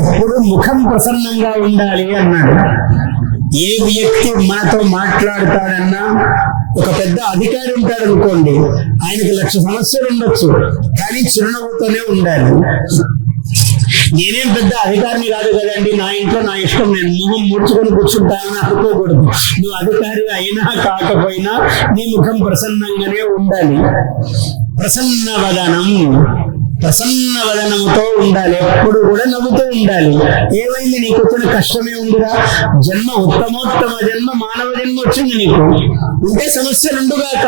ఎప్పుడు ముఖం ప్రసన్నంగా ఉండాలి అన్నాడు. ఏ వ్యక్తి మనతో మాట్లాడతాడన్నా, ఒక పెద్ద అధికారి ఉంటాడు అనుకోండి, ఆయనకి 1,00,000 సమస్యలు ఉండొచ్చు, కానీ చిరునవ్వుతోనే ఉండాలి. నేనేం పెద్ద అధికారిని కాదు కదండి, నా ఇంట్లో నా ఇష్టం, నేను ముఖం ముడుచుకొని కూర్చుంటానని అనుకోకూడదు. నువ్వు అధికారి అయినా కాకపోయినా నీ ముఖం ప్రసన్నంగానే ఉండాలి. ప్రసన్నవదనముతో ఉండాలి, ఎప్పుడు కూడా నవ్వుతూ ఉండాలి. ఏమైంది, నీకు వచ్చిన కష్టమే ఉందిరా, జన్మ ఉత్తమోత్తమ జన్మ మానవ జన్మ వచ్చింది నీకు, ఉంటే సమస్యలు ఉండుగాక,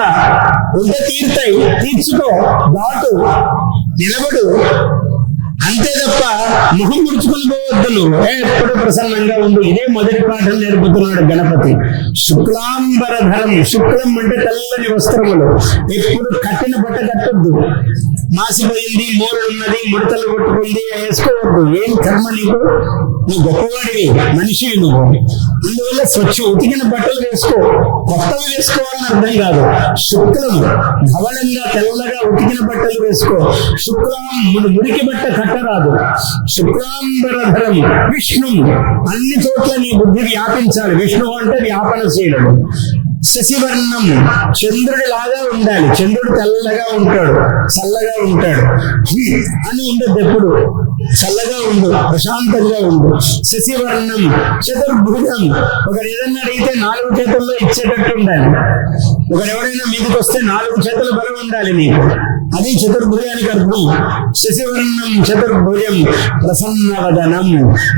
ఉంటే తీరుతాయి, తీర్చుకో, దాటు, నిలబడు, అంతే తప్ప ముఖం ముడుచుకుని పోవద్దు. నువ్వు ఎప్పుడు ప్రసన్నంగా ఉండు. ఇదే మొదటి పాఠం నేర్పుతున్నాడు గణపతి. శుక్లాంబరధరం, శుక్లం అంటే తెల్లని వస్త్రములు, ఎప్పుడు కట్టిన బట్ట కట్టొద్దు. మాసిపోయింది, మోరున్నది, ముడతలు కొట్టుకుంది వేసుకోవద్దు. ఏం కర్మ నీకు, నువ్వు గొప్పవాడివి, మనిషివి నువ్వు. అందువల్ల ఉతికిన బట్టలు వేసుకో, కొత్తవి వేసుకోవాలని అర్థం కాదు. శుక్లం ధవళంగా తెల్లగా ఉతికిన బట్టలు వేసుకో. శుక్లం మురికి బట్ట కట్టరాదు. శుక్లాంబరధరం విష్ణు, అన్ని చోట్ల నీ బుద్ధి వ్యాపించాలి. విష్ణు అంటే వ్యాపనశీలుడు. శశివర్ణం, చంద్రుడి లాగా ఉండాలి. చంద్రుడు తెల్లగా ఉంటాడు, చల్లగా ఉంటాడు అని ఉండదు. ఎప్పుడు చల్లగా ఉండు, ప్రశాంతంగా ఉండు. శశివర్ణం చతుర్భుజం, ఒకరు ఏదన్నా అడిగితే 4 చేతుల్లో ఇచ్చేటట్టు ఉండాలి. ఒకరెవరైనా మీదకి వస్తే 4 చేతుల బలం ఉండాలి నీకు, అది చతుర్భుజానికి అర్థం. శశివర్ణం చతుర్భుజం ప్రసన్నవదనం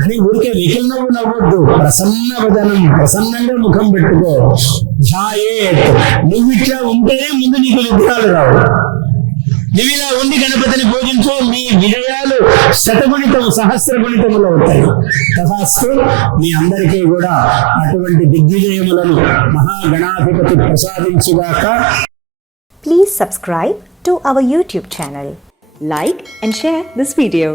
అని ఊరికే వికిల్ నవ్వు నవ్వద్దు. ప్రసన్నవదనం, ప్రసన్నంగా ముఖం పెట్టుకో. ధ్యాయేత్, నువ్వు ఇట్లా ఉంటేనే ముందు నీకు విఘ్నాలు రావు. నువ్వు ఇలా ఉండి గణపతిని పూజించు, మీ విజయాలు శతగుణితం సహస్రగుణితములు అవుతాయి. తథాస్తు. మీ అందరికీ కూడా అటువంటి దిగ్విజయములను Mahaganadhipati ప్రసాదించుగాక. Please subscribe to our YouTube channel. Like and share this video.